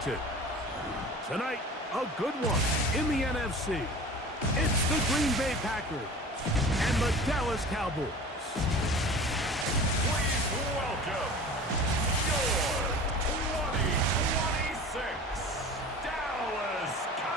Washington. Tonight, a good one in the NFC. It's the Green Bay Packers and the Dallas Cowboys. Please welcome your 2026 Dallas Cowboys.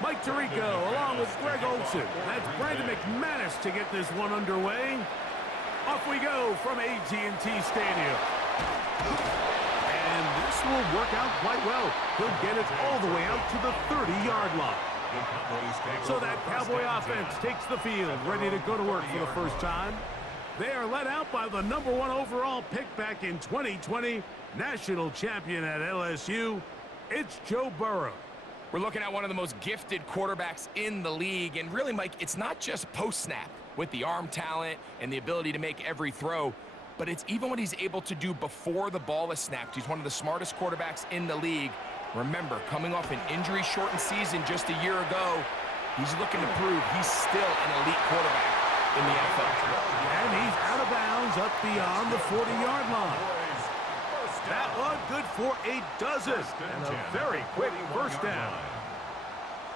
Mike Tirico along with Greg Olsen. That's Brandon McManus to get this one underway. Off we go from AT&T Stadium. And this will work out quite well. He'll get it all the way out to the 30-yard line. So that Cowboy offense takes the field, ready to go to work for the first time. They are led out by the #1 overall pick back in 2020, national champion at LSU. It's Joe Burrow. We're looking at one of the most gifted quarterbacks in the league. And really, Mike, it's not just post-snap with the arm talent and the ability to make every throw, but it's even what he's able to do before the ball is snapped. He's one of the smartest quarterbacks in the league. Remember, coming off an injury-shortened season just a year ago, he's looking to prove he's still an elite quarterback in the NFL. And he's out of bounds up beyond the 40-yard line. That one good for a dozen and a very quick first down.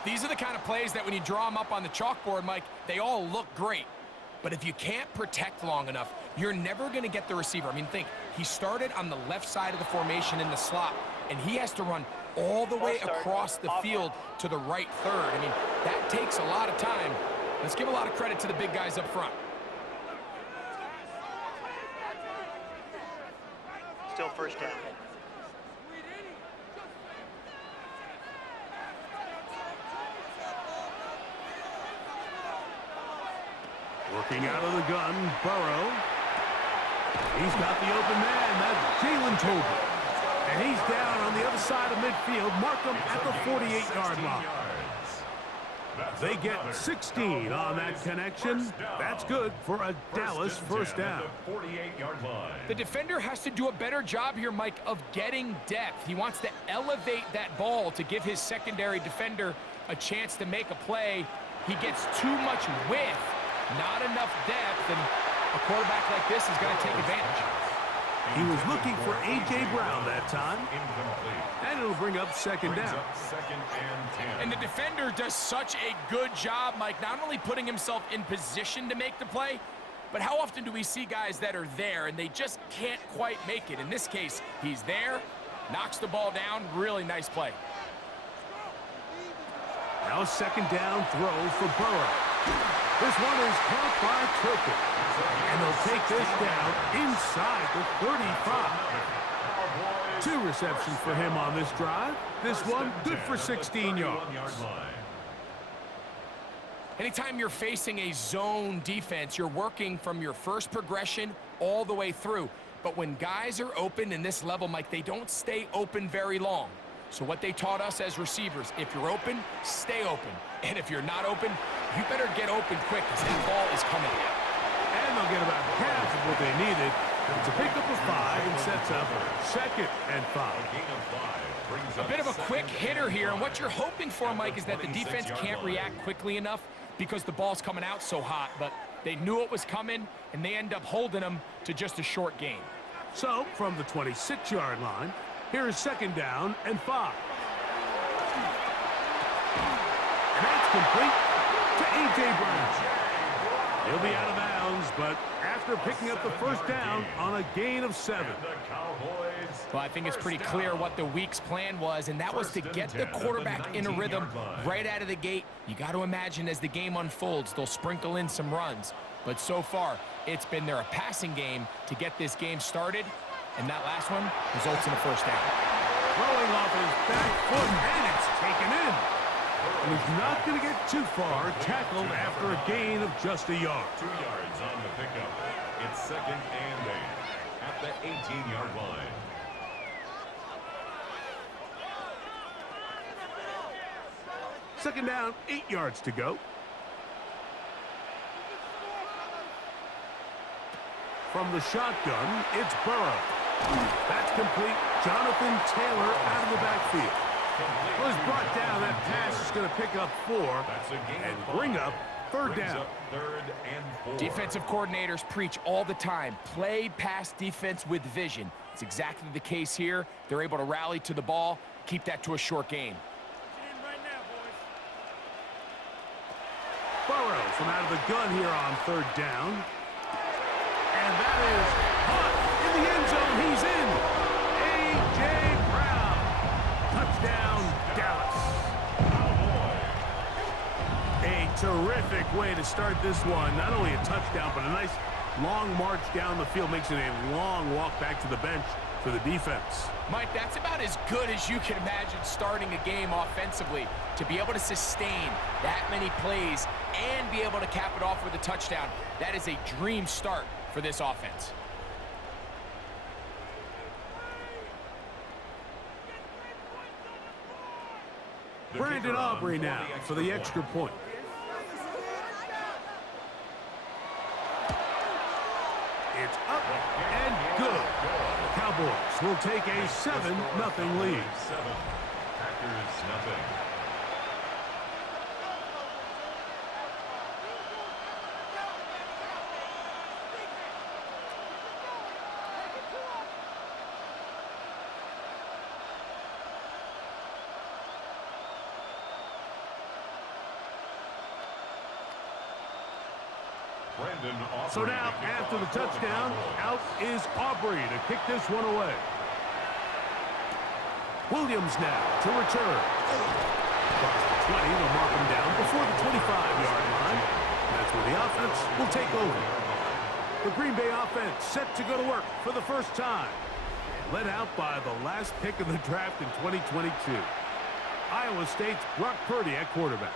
These are the kind of plays that when you draw them up on the chalkboard, Mike, they all look great. But if you can't protect long enough, you're never going to get the receiver. I mean, think, he started on the left side of the formation in the slot, and he has to run all the way across the field to the right third. I mean, that takes a lot of time. Let's give a lot of credit to the big guys up front. Still first down. Working out of the gun, Burrow. He's got the open man. That's Jalen Tolbert. And he's down on the other side of midfield. Mark him at the 48-yard line. They get 16 on that connection. That's good for a Dallas first down. The defender has to do a better job here, Mike, of getting depth. He wants to elevate that ball to give his secondary defender a chance to make a play. He gets too much width, not enough depth, and a quarterback like this is going to take advantage. He was looking for A.J. Brown that time. And it'll bring up second down. And the defender does such a good job, Mike, not only putting himself in position to make the play, but how often do we see guys that are there and they just can't quite make it? In this case, he's there, knocks the ball down, really nice play. Now a second down throw for Burrow. This one is caught by Turpin. And they'll take this down inside the 35. 2 receptions for him on this drive. This one good for 16 yards. Anytime you're facing a zone defense, you're working from your first progression all the way through. But when guys are open in this level, Mike, they don't stay open very long. So what they taught us as receivers, if you're open, stay open. And if you're not open, you better get open quick because that ball is coming out. And they'll get about half of what they needed. It's a pickup of 5 and sets up 2nd and 5. A bit of a quick hitter here, and what you're hoping for, Mike, is that the defense can't react quickly enough because the ball's coming out so hot, but they knew it was coming, and they end up holding them to just a short gain. So, from the 26-yard line, here is 2nd down and 5. And that's complete to A.J. Brown. He'll be out of bounds, but after picking up the first down on a gain of 7. Well, I think it's pretty clear what the week's plan was, and that was to get the quarterback in a rhythm right out of the gate. You got to imagine as the game unfolds, they'll sprinkle in some runs. But so far, it's been their passing game to get this game started, and that last one results in a first down. Throwing off his back foot, and it's taken in. And he's not going to get too far, tackled after a gain of just a yard. 2 yards on the pickup. It's 2nd and 8 at the 18-yard line. Second down, 8 yards to go. From the shotgun, it's Burrow. That's complete. Jonathan Taylor out of the backfield. Was brought down. That pass is going to pick up 4 and bring up third down. Third and 4. Defensive coordinators preach all the time, play pass defense with vision. It's exactly the case here. They're able to rally to the ball, keep that to a short game. Burrow from out of the gun here on third down. And that is caught in the end zone. He's in. A.J. Brown. Touchdown, Dallas. A terrific way to start this one. Not only a touchdown, but a nice long march down the field. Makes it a long walk back to the bench for the defense. Mike, that's about as good as you can imagine starting a game offensively. To be able to sustain that many plays and be able to cap it off with a touchdown, that is a dream start for this offense. Brandon Aubrey now for the extra point. It's up and good. The Cowboys will take a 7-0 lead. 7. Packers nothing. So now, after the touchdown, out is Aubrey to kick this one away. Williams now to return. Across the 20, they'll mark him down before the 25-yard line. That's where the offense will take over. The Green Bay offense set to go to work for the first time. Led out by the last pick of the draft in 2022. Iowa State's Brock Purdy at quarterback.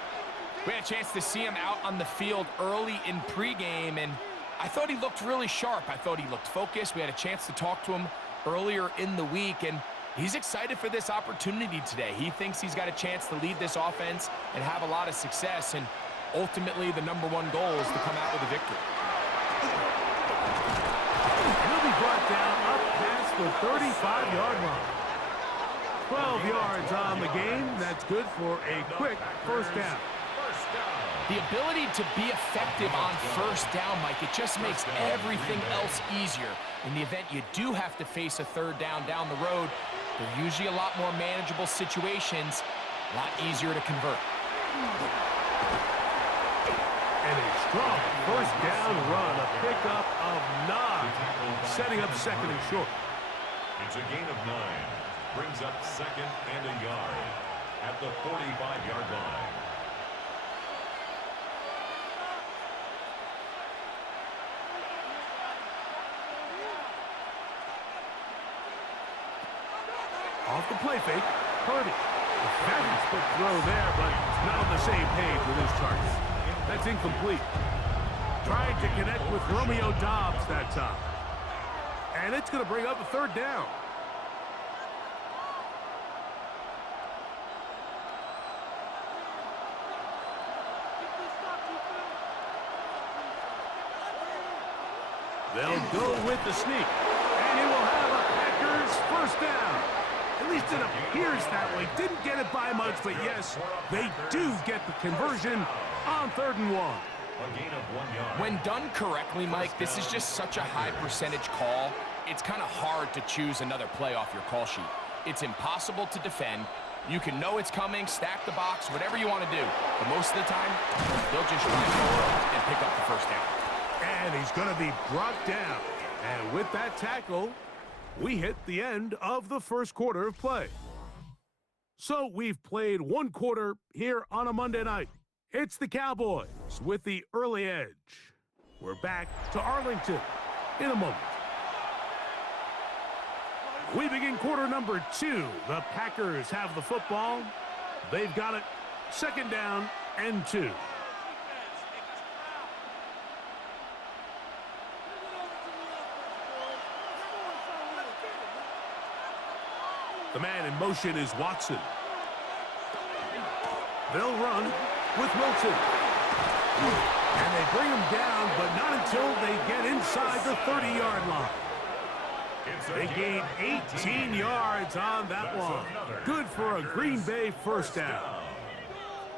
We had a chance to see him out on the field early in pregame, and I thought he looked really sharp. I thought he looked focused. We had a chance to talk to him earlier in the week, and he's excited for this opportunity today. He thinks he's got a chance to lead this offense and have a lot of success, and ultimately the #1 goal is to come out with a victory. He'll be brought down up past the 35-yard line. 12 yards on the game. That's good for a quick first down. The ability to be effective on first down, Mike, it just makes everything else easier. In the event you do have to face a third down the road, they're usually a lot more manageable situations, a lot easier to convert. And a strong first down run, a pickup of 9, setting up second and short. It's a gain of 9. Brings up second and a yard at the 45-yard line. Off the play fake, Purdy. A very quick throw there, but not on the same page with his target. That's incomplete. Trying to connect with Romeo Doubs that time. And it's going to bring up a third down. They'll go with the sneak. And he will have a Packers first down. At least it appears that way. Didn't get it by much, but yes, they do get the conversion on 3rd and 1. A gain of 1 yard. When done correctly, Mike, this is just such a high percentage call. It's kind of hard to choose another play off your call sheet. It's impossible to defend. You can know it's coming, stack the box, whatever you want to do. But most of the time, they'll just drive forward and pick up the first down. And he's going to be brought down. And with that tackle, we hit the end of the first quarter of play. So we've played 1 quarter here on a Monday night. It's the Cowboys with the early edge. We're back to Arlington in a moment. We begin quarter number 2. The Packers have the football. They've got it. 2nd down and 2. The man in motion is Watson. They'll run with Wilson. And they bring him down, but not until they get inside. inside the 30-yard line. They gained 18 yards on that one. Good for a Green Bay first down.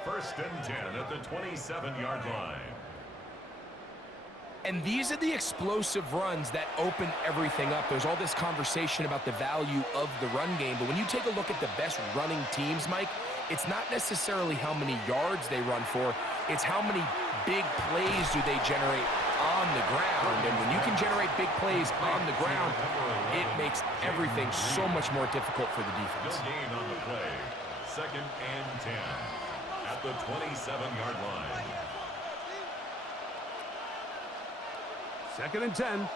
First and 10 at the 27-yard line. And these are the explosive runs that open everything up. There's all this conversation about the value of the run game, but when you take a look at the best running teams, Mike, it's not necessarily how many yards they run for, it's how many big plays do they generate on the ground. And when you can generate big plays on the ground, it makes everything so much more difficult for the defense. No gain on the play. Second and 10 at the 27-yard line. Second and 10.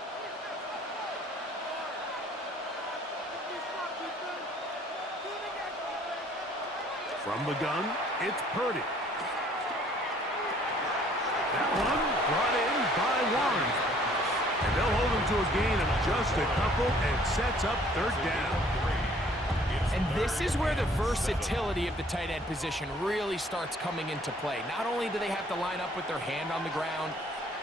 From the gun, it's Purdy. That one brought in by Warren. And they'll hold him to a gain of just a couple and sets up third down. And this is where the versatility of the tight end position really starts coming into play. Not only do they have to line up with their hand on the ground,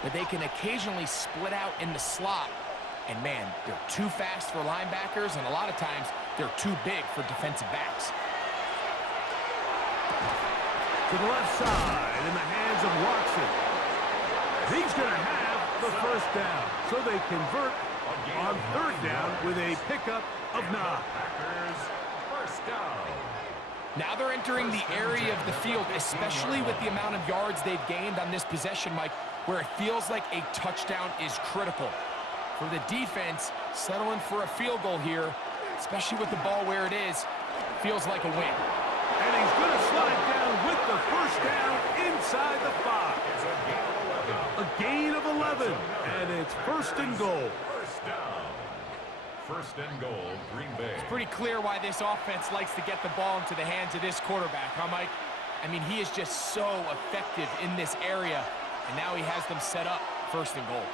but they can occasionally split out in the slot. And man, they're too fast for linebackers, and a lot of times they're too big for defensive backs. To the left side in the hands of Watson. He's going to have the first down. So they convert on third down with a pickup of 9. Packers first down. Now they're entering the area of the field, especially with the amount of yards they've gained on this possession, Mike, where it feels like a touchdown is critical. For the defense, settling for a field goal here, especially with the ball where it is, feels like a win. And he's going to slide down with the first down inside the 5. It's a A gain gain of 11. of 11, and it's first and goal. First down. First and goal, Green Bay. It's pretty clear why this offense likes to get the ball into the hands of this quarterback, huh, Mike? I mean, he is just so effective in this area, and now he has them set up first and goal.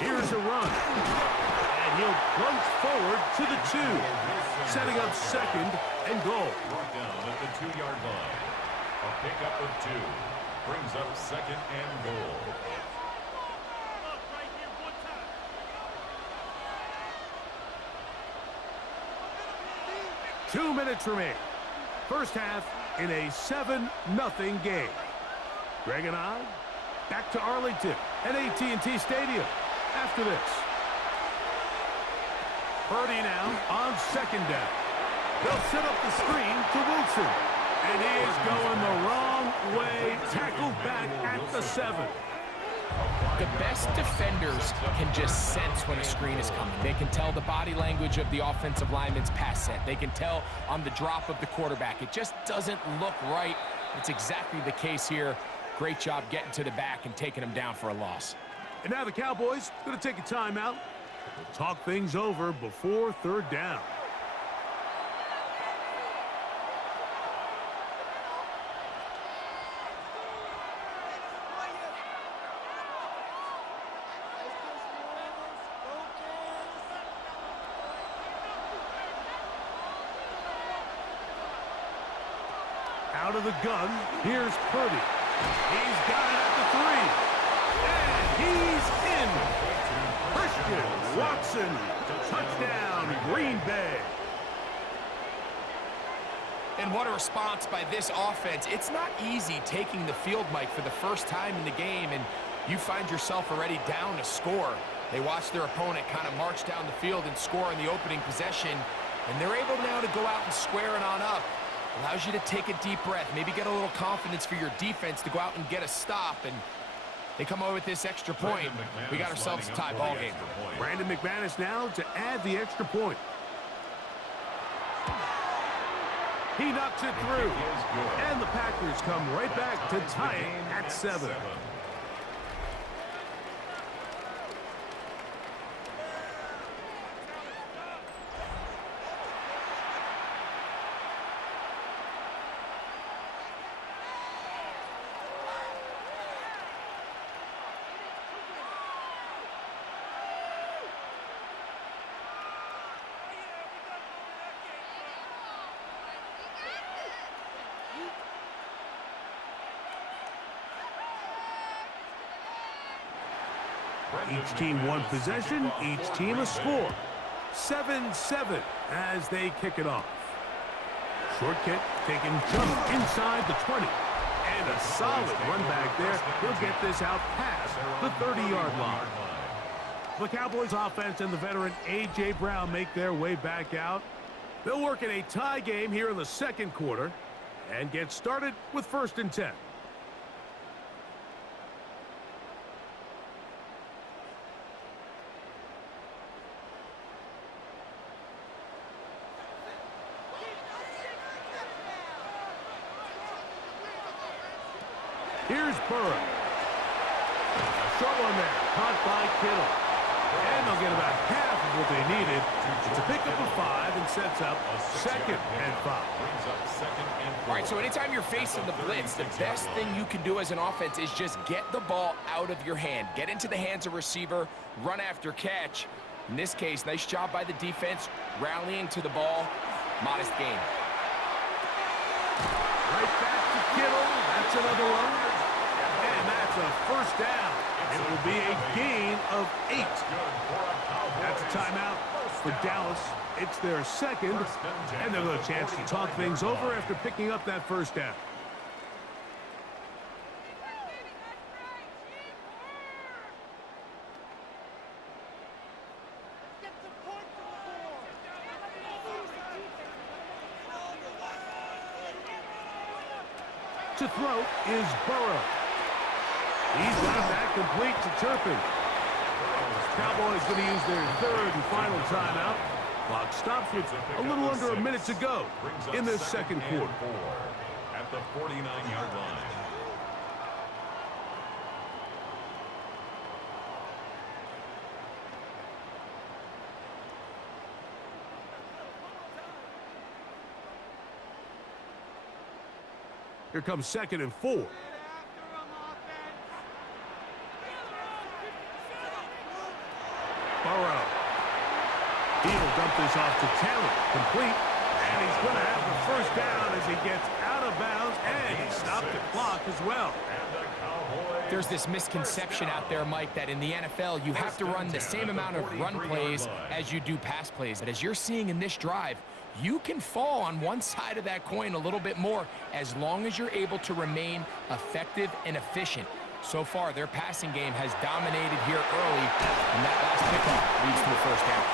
Here's a run, and he'll plunge forward to the 2, setting up second and goal. Brought down at the 2-yard line. A pickup of 2 brings up second and goal. Two minutes remain. First half in a 7-0 game. Greg and I back to Arlington at AT&T Stadium after this. Purdy now on second down. They'll set up the screen to Wilson. And he is going the wrong way. Tackled back at the 7. The best defenders can just sense when a screen is coming. They can tell the body language of the offensive lineman's pass set. They can tell on the drop of the quarterback. It just doesn't look right. It's exactly the case here. Great job getting to the back and taking him down for a loss. And now the Cowboys going to take a timeout. We'll talk things over before third down. Out of the gun, here's Purdy. He's got it at the 3. And he's in. Christian Watson, touchdown, Green Bay. And what a response by this offense. It's not easy taking the field, Mike, for the first time in the game, and you find yourself already down a score. They watch their opponent kind of march down the field and score in the opening possession, and they're able now to go out and square it on up. Allows you to take a deep breath, maybe get a little confidence for your defense to go out and get a stop, and they come over with this extra point. We got ourselves a tie ball game. Brandon McManus now to add the extra point. He knocks it through, and the Packers come right back to tie it at 7. Each team one possession, each team a score. 7-7 as they kick it off. Short kick taken just inside the 20. And a solid run back there. He'll get this out past the 30-yard line. The Cowboys offense and the veteran A.J. Brown make their way back out. They'll work in a tie game here in the second quarter and get started with 1st and 10. Here's Burrow. Short one there, caught by Kittle. And they'll get about half of what they needed to pick up a 5 and sets up 2nd and 5. All right, so anytime you're facing the blitz, the best thing you can do as an offense is just get the ball out of your hand. Get into the hands of receiver, run after catch. In this case, nice job by the defense, rallying to the ball. Modest gain. Right back to Kittle. That's another one. And that's a 1st down. It will be a gain of 8. That's a timeout for Dallas. It's their 2nd, and they'll have a chance to talk things over after picking up that 1st down. To throw is Burrow. He's got that complete to Turpin. Cowboys going to use their 3rd and final timeout. Clock stops with a little under a minute to go in this second quarter. At the 49-yard line. Here comes 2nd and 4. Burrow. He'll dump this off to Taylor. Complete. And he's going to have the 1st down as he gets out of bounds. And he stopped the clock as well. There's this misconception out there, Mike, that in the NFL, you have to run the same amount of run plays as you do pass plays. But as you're seeing in this drive, you can fall on one side of that coin a little bit more as long as you're able to remain effective and efficient. So far, their passing game has dominated here early, and that last pickup leads to a 1st down.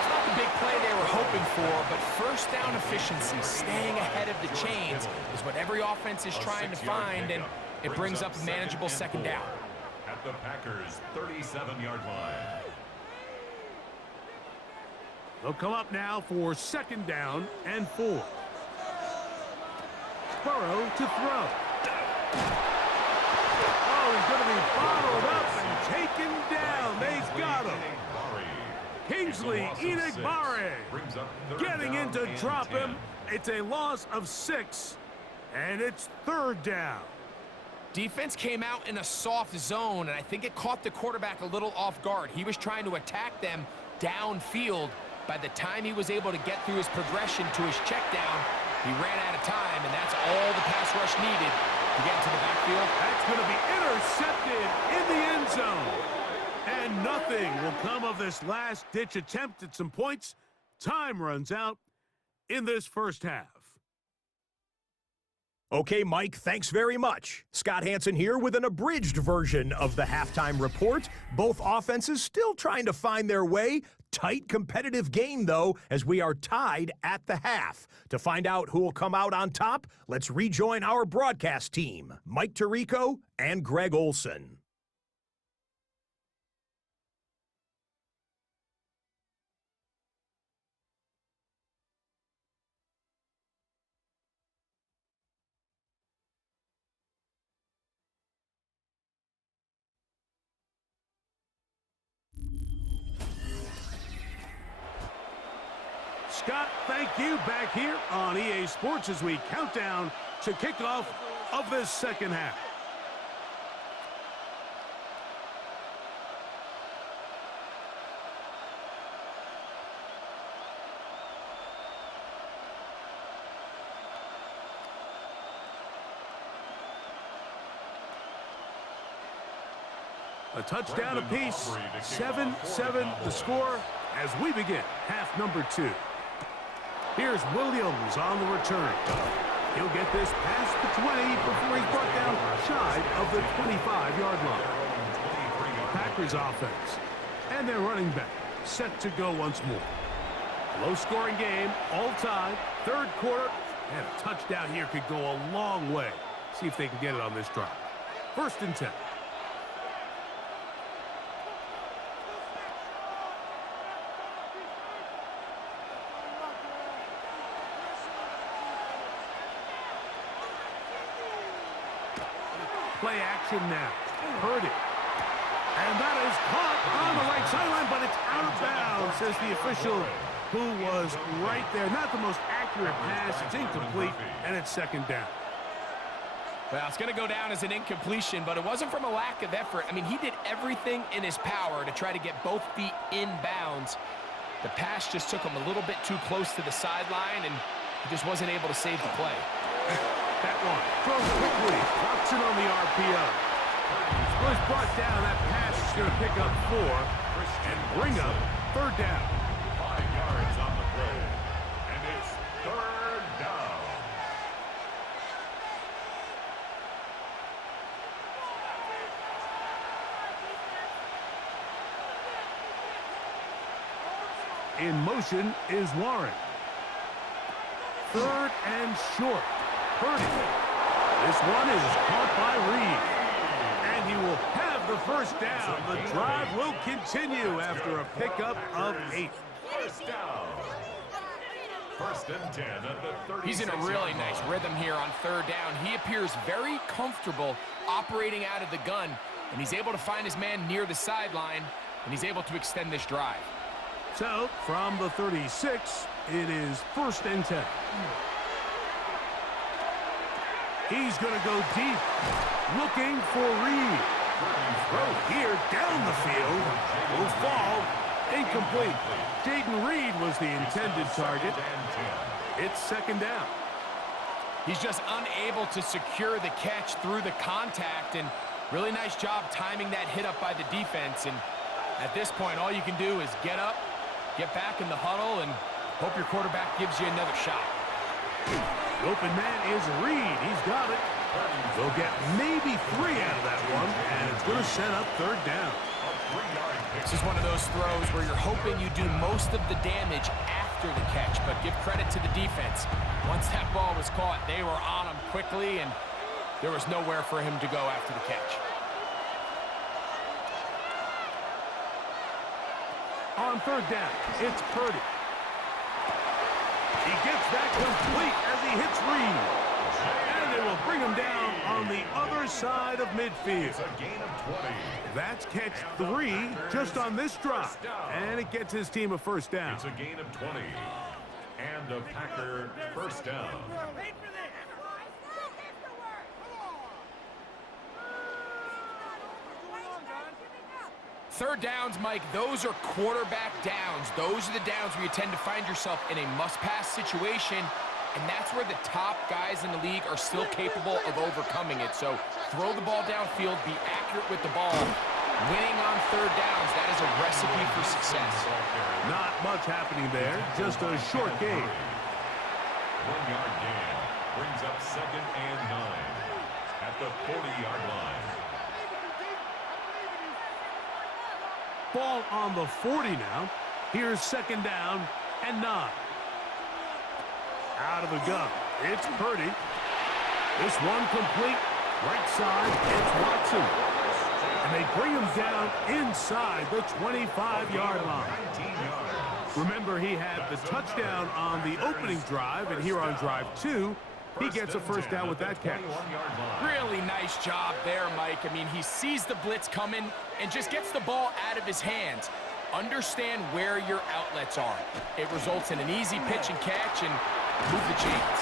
It's not the big play they were hoping for, but 1st down efficiency, staying ahead of the chains, is what every offense is trying to find, and it brings up a manageable 2nd down. At the Packers' 37-yard line. They'll come up now for 2nd down and 4. Burrow to throw. Oh, he's going to be bottled up and taken down. They've got him. Kingsley Enagbare getting in to drop him. It's a loss of 6, and it's 3rd down. Defense came out in a soft zone, and I think it caught the quarterback a little off guard. He was trying to attack them downfield. By the time he was able to get through his progression to his check down, he ran out of time, and that's all the pass rush needed to get into the backfield. That's going to be intercepted in the end zone. And nothing will come of this last-ditch attempt at some points. Time runs out in this 1st half. Okay, Mike, thanks very much. Scott Hansen here with an abridged version of the halftime report. Both offenses still trying to find their way. Tight competitive game, though, as we are tied at the half. To find out who will come out on top, let's rejoin our broadcast team, Mike Tirico and Greg Olson. Scott, thank you. Back here on EA Sports as we count down to kickoff of this 2nd half. A touchdown apiece, 7-7 the score as we begin half number 2. Here's Williams on the return. He'll get this past the 20 before he's brought down shy of the 25-yard line. Packers offense and their running back set to go once more. Low-scoring game, all tied, third quarter, and a touchdown here could go a long way. See if they can get it on this drive. 1st and 10. Play action now. Purdy. And that is caught on the right sideline, but it's out of bounds, says the official who was right there. Not the most accurate pass. It's incomplete, and it's 2nd down. Well, it's going to go down as an incompletion, but it wasn't from a lack of effort. I mean, he did everything in his power to try to get both feet in bounds. The pass just took him a little bit too close to the sideline, and he just wasn't able to save the play. That one throws quickly. Watson on the RPO. Was brought down. That pass is going to pick up 4 and bring up 3rd down. 5 yards on the play. And it's 3rd down. In motion is Warren. 3rd and short. Purdy. This one is caught by Reed. And he will have the 1st down. The drive will continue after a pickup of 8. 1st down. 1st and 10 at the 36. He's in a really nice rhythm here on 3rd down. He appears very comfortable operating out of the gun, and he's able to find his man near the sideline, and he's able to extend this drive. So, from the 36, it is 1st and 10. He's going to go deep, looking for Reed. Throw here down the field. Will fall. Incomplete. Jaden Reed was the intended target. It's 2nd down. He's just unable to secure the catch through the contact, and really nice job timing that hit up by the defense. And at this point, all you can do is get up, get back in the huddle, and hope your quarterback gives you another shot. The open man is Reed. He's got it. They'll get maybe 3 out of that one, and it's going to set up 3rd down. This is one of those throws where you're hoping you do most of the damage after the catch, but give credit to the defense. Once that ball was caught, they were on him quickly, and there was nowhere for him to go after the catch. On 3rd down, it's Purdy. He gets that complete as he hits Reed. And they will bring him down on the other side of midfield. It's a gain of 20. That's catch 3 just on this drive. And it gets his team a 1st down. It's a gain of 20. And a Packer 1st down. Third downs, Mike, those are quarterback downs. Those are the downs where you tend to find yourself in a must-pass situation, and that's where the top guys in the league are still capable of overcoming it. So throw the ball downfield, be accurate with the ball. Winning on 3rd downs, that is a recipe for success. Not much happening there, just a short game. 1-yard gain brings up 2nd and 9 at the 40-yard line. Ball on the 40 now. Here's 2nd down and 9. Out of the gun. It's Purdy. This one complete. Right side, it's Watson. And they bring him down inside the 25-yard line. 19 yards. Remember, he had the touchdown on the opening drive, and here on drive 2, he gets a 1st down with that catch. Really nice job there, Mike. I mean, he sees the blitz coming and just gets the ball out of his hands. Understand where your outlets are. It results in an easy pitch and catch and move the chains.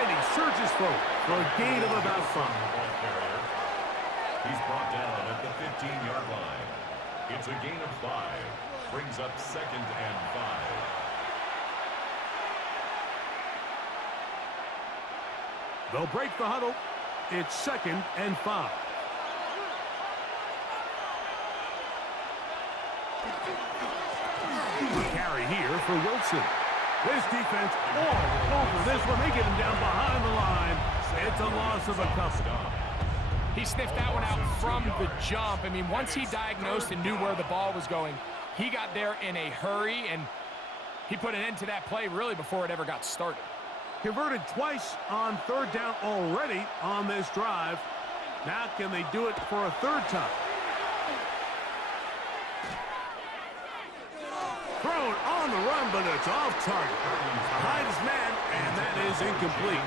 And he surges forward for a gain of about 5. He's brought down at the 15-yard line. It's a gain of 5. Brings up 2nd and 5. They'll break the huddle. It's 2nd and 5. Carry here for Wilson. This defense all over this one. They get him down behind the line. It's a loss of a couple. He sniffed that one out from the jump. I mean, once he diagnosed and knew where the ball was going, he got there in a hurry, and he put an end to that play really before it ever got started. Converted twice on third down already on this drive. Now can they do it for a third time? Thrown on the run, but it's off target. Behind his man, and that is incomplete.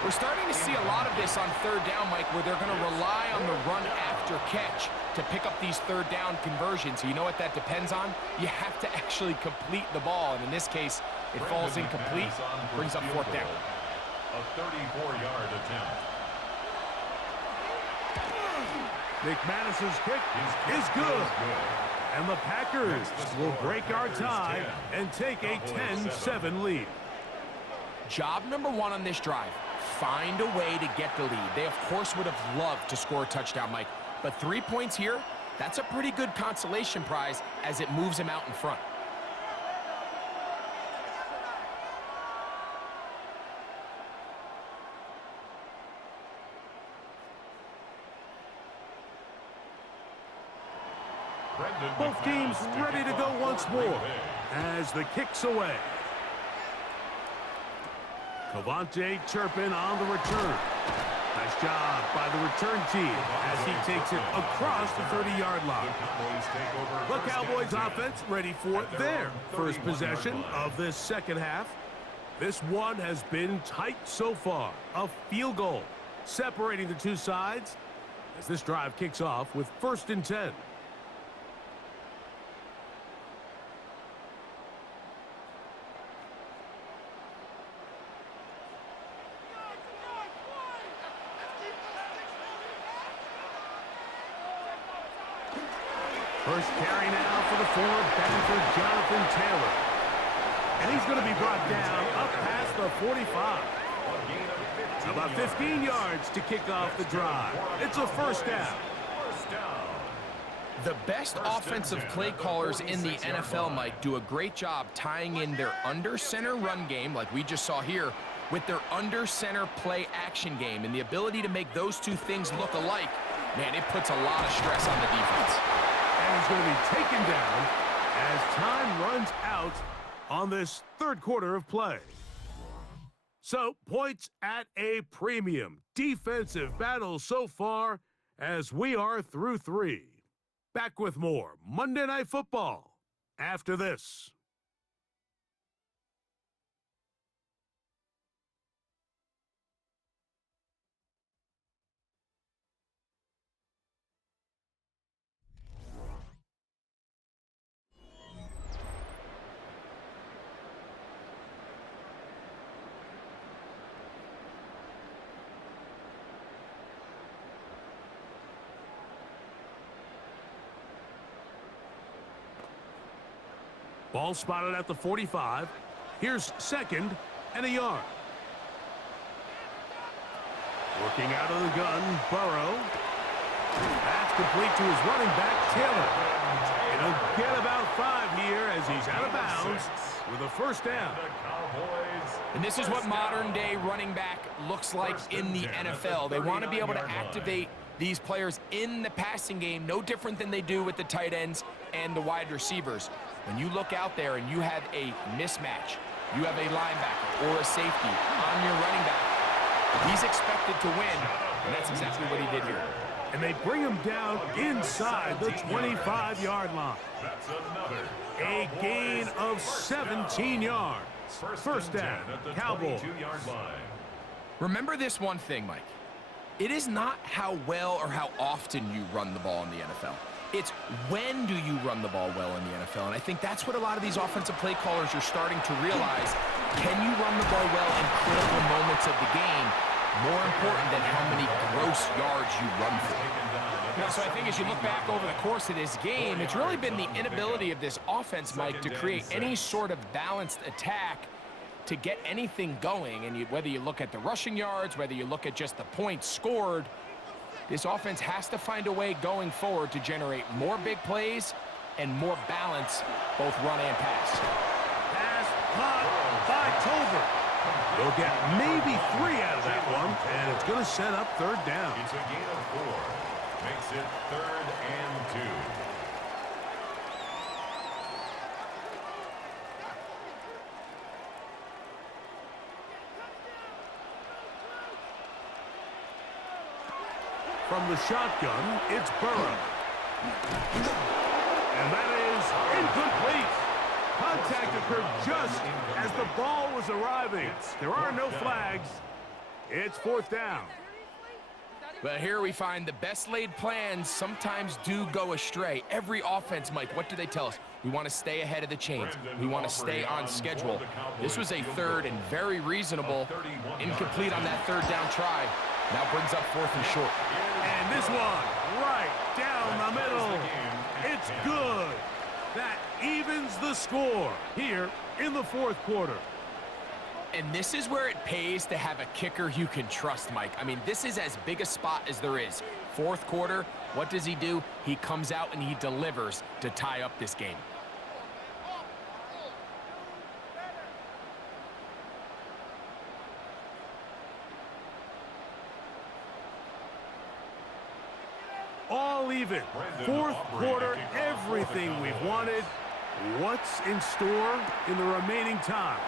We're starting to see a lot of this on third down, Mike, where they're going to rely on the run after catch to pick up these third down conversions. You know what that depends on? You have to actually complete the ball, and in this case, it falls incomplete, brings up fourth down. A 34-yard attempt. McManus's kick is good. And the Packers will break our tie and take a 10-7 lead. Job number one on this drive, find a way to get the lead. They, of course, would have loved to score a touchdown, Mike. But 3 points here, that's a pretty good consolation prize as it moves him out in front. Both teams ready to go once more as the kick's away. Cavante Turpin on the return. Nice job by the return team as he takes it across the 30-yard line. The Cowboys offense ready for their first possession of this second half. This one has been tight so far. A field goal separating the two sides as this drive kicks off with 1st and 10. First carry now for the forward Bamford, Jonathan Taylor. And he's going to be brought down up past the 45. About 15 yards to kick off the drive. It's a first down. The best offensive play callers in the NFL, Mike, do a great job tying in their under-center run game, like we just saw here, with their under-center play action game. And the ability to make those two things look alike, man, it puts a lot of stress on the defense. And he's going to be taken down as time runs out on this third quarter of play. So, points at a premium. Defensive battle so far as we are through 3. Back with more Monday Night Football after this. Ball spotted at the 45. Here's 2nd and a yard. Working out of the gun, Burrow. That's complete to his running back, Taylor. It'll get about 5 here as he's out of bounds with a first down. And this is what modern-day running back looks like in the NFL. They want to be able to activate these players in the passing game, no different than they do with the tight ends and the wide receivers. When you look out there and you have a mismatch, you have a linebacker or a safety on your running back, he's expected to win, and that's exactly what he did here. And they bring him down inside the 25-yard line. A gain of 17 yards. First down, Cowboys. Remember this one thing, Mike. It is not how well or how often you run the ball in the NFL. It's when do you run the ball well in the NFL. And I think that's what a lot of these offensive play callers are starting to realize. Can you run the ball well in critical moments of the game? More important than how many gross yards you run for. Now, so I think as you look back over the course of this game, it's really been the inability of this offense, Mike, to create any sort of balanced attack to get anything going. And whether you look at the rushing yards, whether you look at just the points scored, this offense has to find a way going forward to generate more big plays and more balance, both run and pass. Pass caught by Tolbert. They'll get maybe 3 out of that one, and it's going to set up third down. It's a gain of 4. Makes it 3rd and 2. From the shotgun, it's Burrow. And that is incomplete. Contact occurred just as the ball was arriving. There are no flags. It's 4th down. But here we find the best laid plans sometimes do go astray. Every offense, Mike, what do they tell us? We want to stay ahead of the chains. We want to stay on schedule. This was a 3rd and very reasonable. Incomplete on that 3rd down try. Now brings up 4th and short. And this one, right down the middle. It's good. That evens the score here in the 4th quarter. And this is where it pays to have a kicker you can trust, Mike. I mean, this is as big a spot as there is. 4th quarter, what does he do? He comes out and he delivers to tie up this game. All even. 4th quarter, everything we've wanted. What's in store in the remaining time?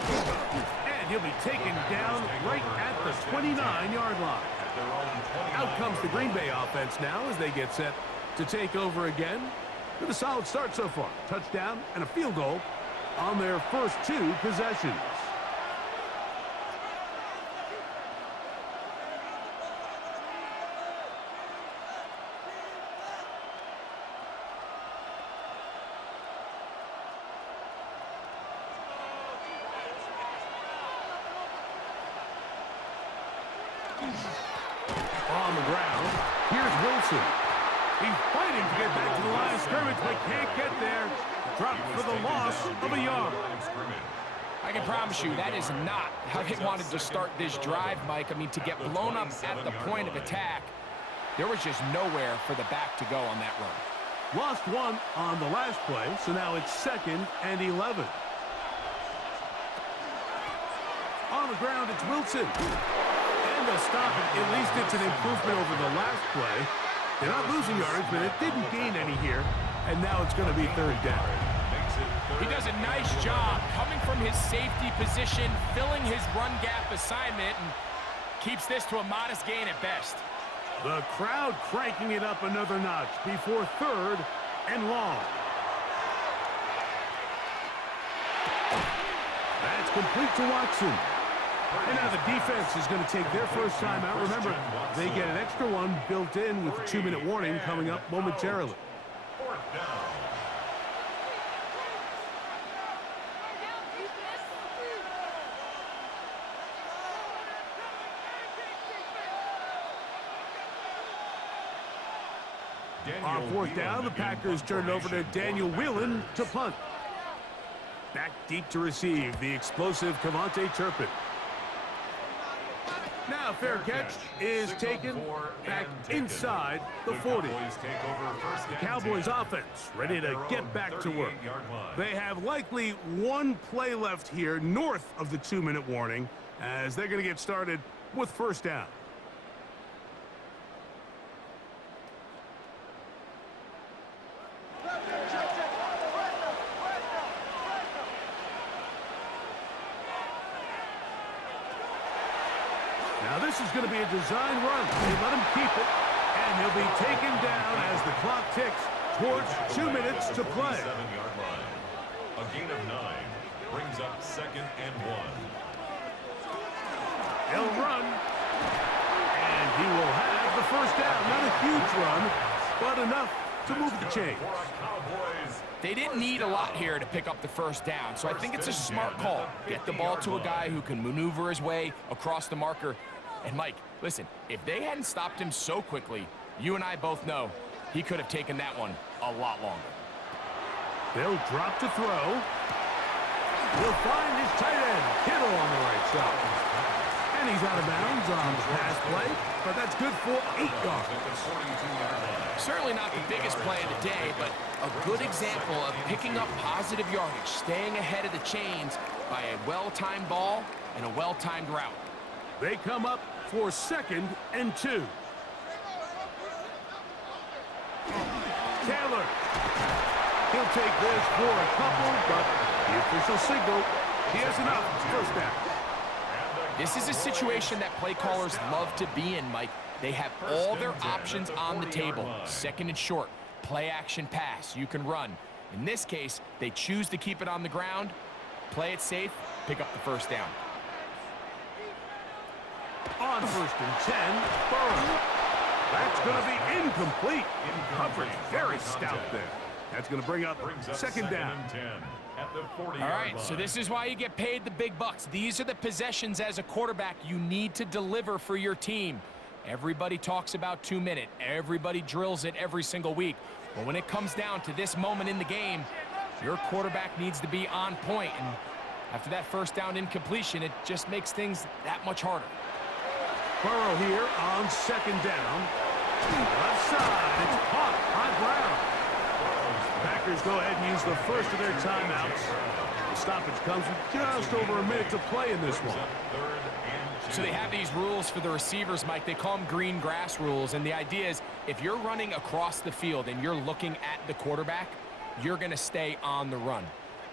And he'll be taken down right at the 29-yard line. Out comes the Green Bay offense now as they get set to take over again. With a solid start so far. Touchdown and a field goal on their first 2 possessions. On the ground, here's Wilson. He's fighting to get back to the line of scrimmage, but can't get there. Dropped for the loss of a yard. I can promise you that is not how they wanted to start this drive, Mike. I mean, to get blown up at the point of attack, there was just nowhere for the back to go on that run. Lost 1 on the last play, so now it's 2nd and 11. On the ground, it's Wilson. And they'll stop it. At least it's an improvement over the last play. They're not losing yardage, but it didn't gain any here. And now it's going to be 3rd down. He does a nice job coming from his safety position, filling his run gap assignment, and keeps this to a modest gain at best. The crowd cranking it up another notch before 3rd and long. That's complete to Watson. And now the defense is going to take their first time out. Remember, they get an extra one built in with the 2-minute warning coming up momentarily. 4th down. On 4th down, the Packers turn it over to Daniel Whelan to punt. Back deep to receive the explosive Cavante Turpin. Now fair catch is taken back inside the 40. The Cowboys offense ready to get back to work. They have likely 1 play left here north of the 2-minute warning as they're going to get started with 1st down. Now this is going to be a design run. They let him keep it, and he'll be taken down as the clock ticks towards 2 minutes to play. 7-yard line. A gain of 9 brings up 2nd and 1. He'll run, and he will have the 1st down. Not a huge run, but enough to move the chains. They didn't need a lot here to pick up the 1st down, so I think it's a smart call. Get the ball to a guy who can maneuver his way across the marker. And Mike, listen, if they hadn't stopped him so quickly, you and I both know he could have taken that one a lot longer. They'll drop to throw. He'll find his tight end, Kittle, on the right side. And he's out of bounds on the pass play, but that's good for 8 yards. Certainly not the biggest play of the day, but a good example of picking up positive yardage, staying ahead of the chains by a well-timed ball and a well-timed route. They come up for 2nd and 2. Taylor. He'll take this for a couple, but the official signal, he has enough. First down. This is a situation that play callers love to be in, Mike. They have all their options on the table. 2nd and short, play action pass, you can run. In this case, they choose to keep it on the ground, play it safe, pick up the first down. On 1st and 10, Burrow. That's going to be incomplete. In coverage, very stout there. That's going to bring up 2nd down. All right, so this is why you get paid the big bucks. These are the possessions as a quarterback you need to deliver for your team. Everybody talks about 2-minute. Everybody drills it every single week. But when it comes down to this moment in the game, your quarterback needs to be on point. And after that first down incompletion, it just makes things that much harder. Burrow here on 2nd down. Left side, it's caught. High ground. Packers go ahead and use the first of their timeouts. The stoppage comes with just over a minute to play in this one. So they have these rules for the receivers, Mike. They call them green grass rules. And the idea is if you're running across the field and you're looking at the quarterback, you're going to stay on the run.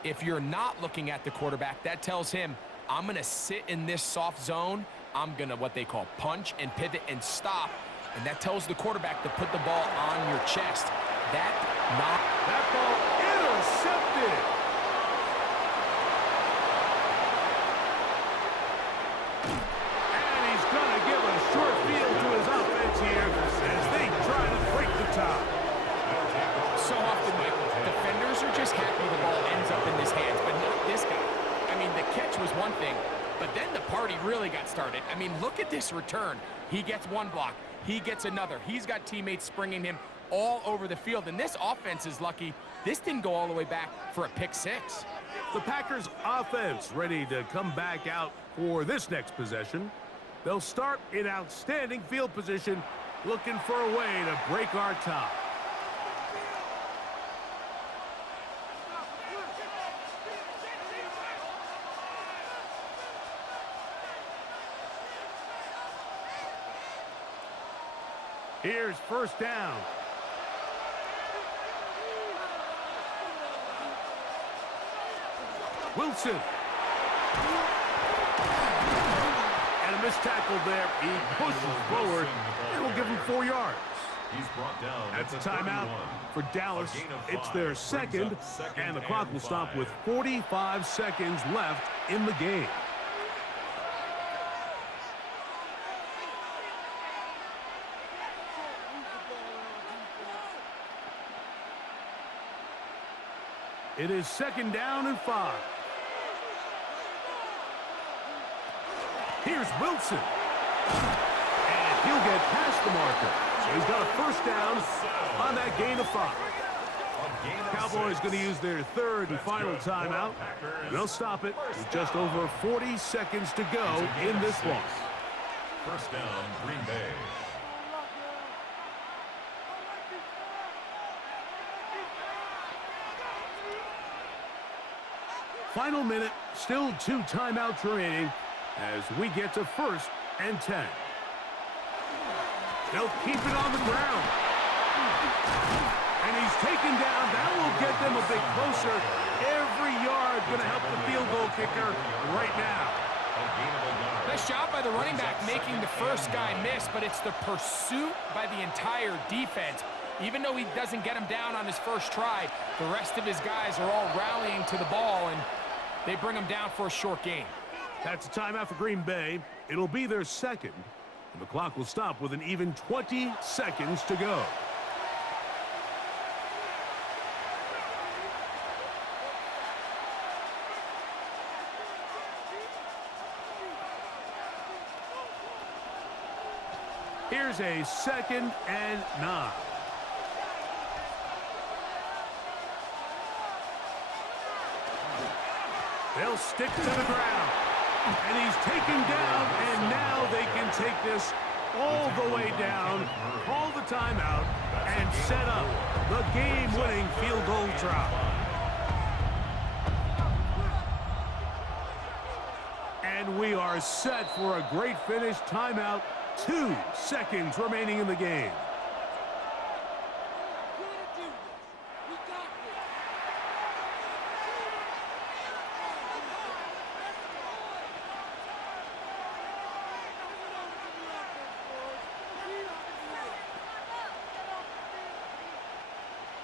If you're not looking at the quarterback, that tells him, I'm going to sit in this soft zone. I'm going to what they call punch and pivot and stop. And that tells the quarterback to put the ball on your chest. That ball intercepted. And he's going to give a short field to his offense here as they try to break the tie. So often, Mike, defenders are just happy the ball ends up in his hands, but not this guy. I mean, the catch was one thing, but then the party really got started. I mean, look at this return. He gets one block. He gets another. He's got teammates springing him all over the field, and this offense is lucky this didn't go all the way back for a pick 6. The Packers offense ready to come back out for this next possession. They'll start in outstanding field position, looking for a way to break our tie. Here's 1st down. Wilson. And a missed tackle there. He pushes forward. And will give him 4 yards. He's brought down. That's a timeout for Dallas. It's their 2nd, and the clock will stop with 45 seconds left in the game. It is 2nd down and 5. Here's Wilson. And he'll get past the marker. So he's got a 1st down on that gain of 5. Cowboys going to use their 3rd and final timeout. They'll stop it with just over 40 seconds to go in this one. 1st down, Green Bay. Final minute, still 2 timeouts remaining as we get to 1st and 10. They'll keep it on the ground. And he's taken down. That will get them a bit closer. Every yard going to help the field goal kicker right now. Nice job by the running back making the first guy miss, but it's the pursuit by the entire defense. Even though he doesn't get him down on his first try, the rest of his guys are all rallying to the ball, and they bring him down for a short gain. That's a timeout for Green Bay. It'll be their 2nd, and the clock will stop with an even 20 seconds to go. Here's a 2nd and 9. They'll stick to the ground. And he's taken down, and now they can take this all the way down, call the timeout, and set up the game-winning field goal try. And we are set for a great finish. Timeout, 2 seconds remaining in the game.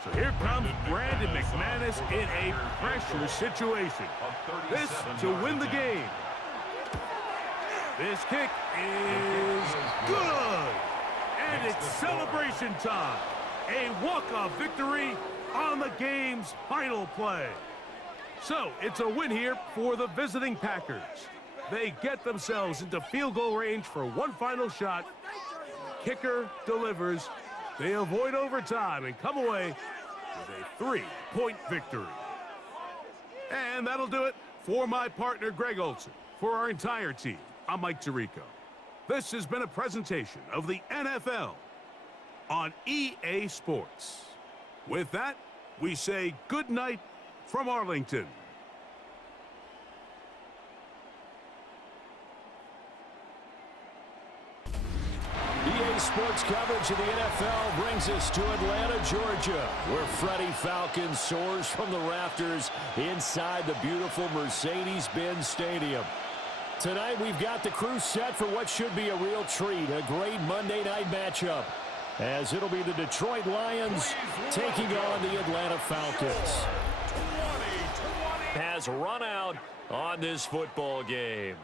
So here comes Brandon McManus in a pressure situation. This to win the game. This kick is good. And it's celebration time. A walk-off victory on the game's final play. So it's a win here for the visiting Packers. They get themselves into field goal range for one final shot. Kicker delivers. They avoid overtime and come away with a 3-point victory. And that'll do it for my partner, Greg Olson. For our entire team, I'm Mike Tirico. This has been a presentation of the NFL on EA Sports. With that, we say good night from Arlington. EA Sports coverage of the NFL brings us to Atlanta, Georgia, where Freddie Falcons soars from the rafters inside the beautiful Mercedes-Benz Stadium. Tonight, we've got the crew set for what should be a real treat, a great Monday night matchup, as it'll be the Detroit Lions taking on the Atlanta Falcons. Has run out on this football game.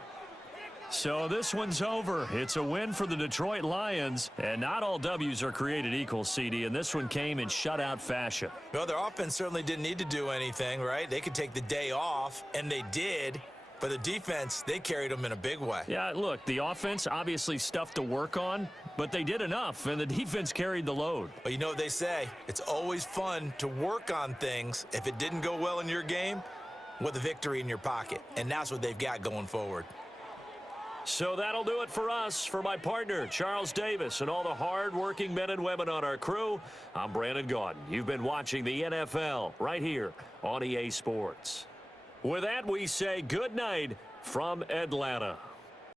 So this one's over. It's a win for the Detroit Lions, and not all W's are created equal, CD, and this one came in shutout fashion. Well, their offense certainly didn't need to do anything, right? They could take the day off, and they did. But the defense, they carried them in a big way. Yeah, look, the offense, obviously stuff to work on, but they did enough, and the defense carried the load. But you know what they say, it's always fun to work on things. If it didn't go well in your game, with a victory in your pocket. And that's what they've got going forward. So that'll do it for us. For my partner, Charles Davis, and all the hard-working men and women on our crew, I'm Brandon Gaudin. You've been watching the NFL right here on EA Sports. With that, we say good night from Atlanta.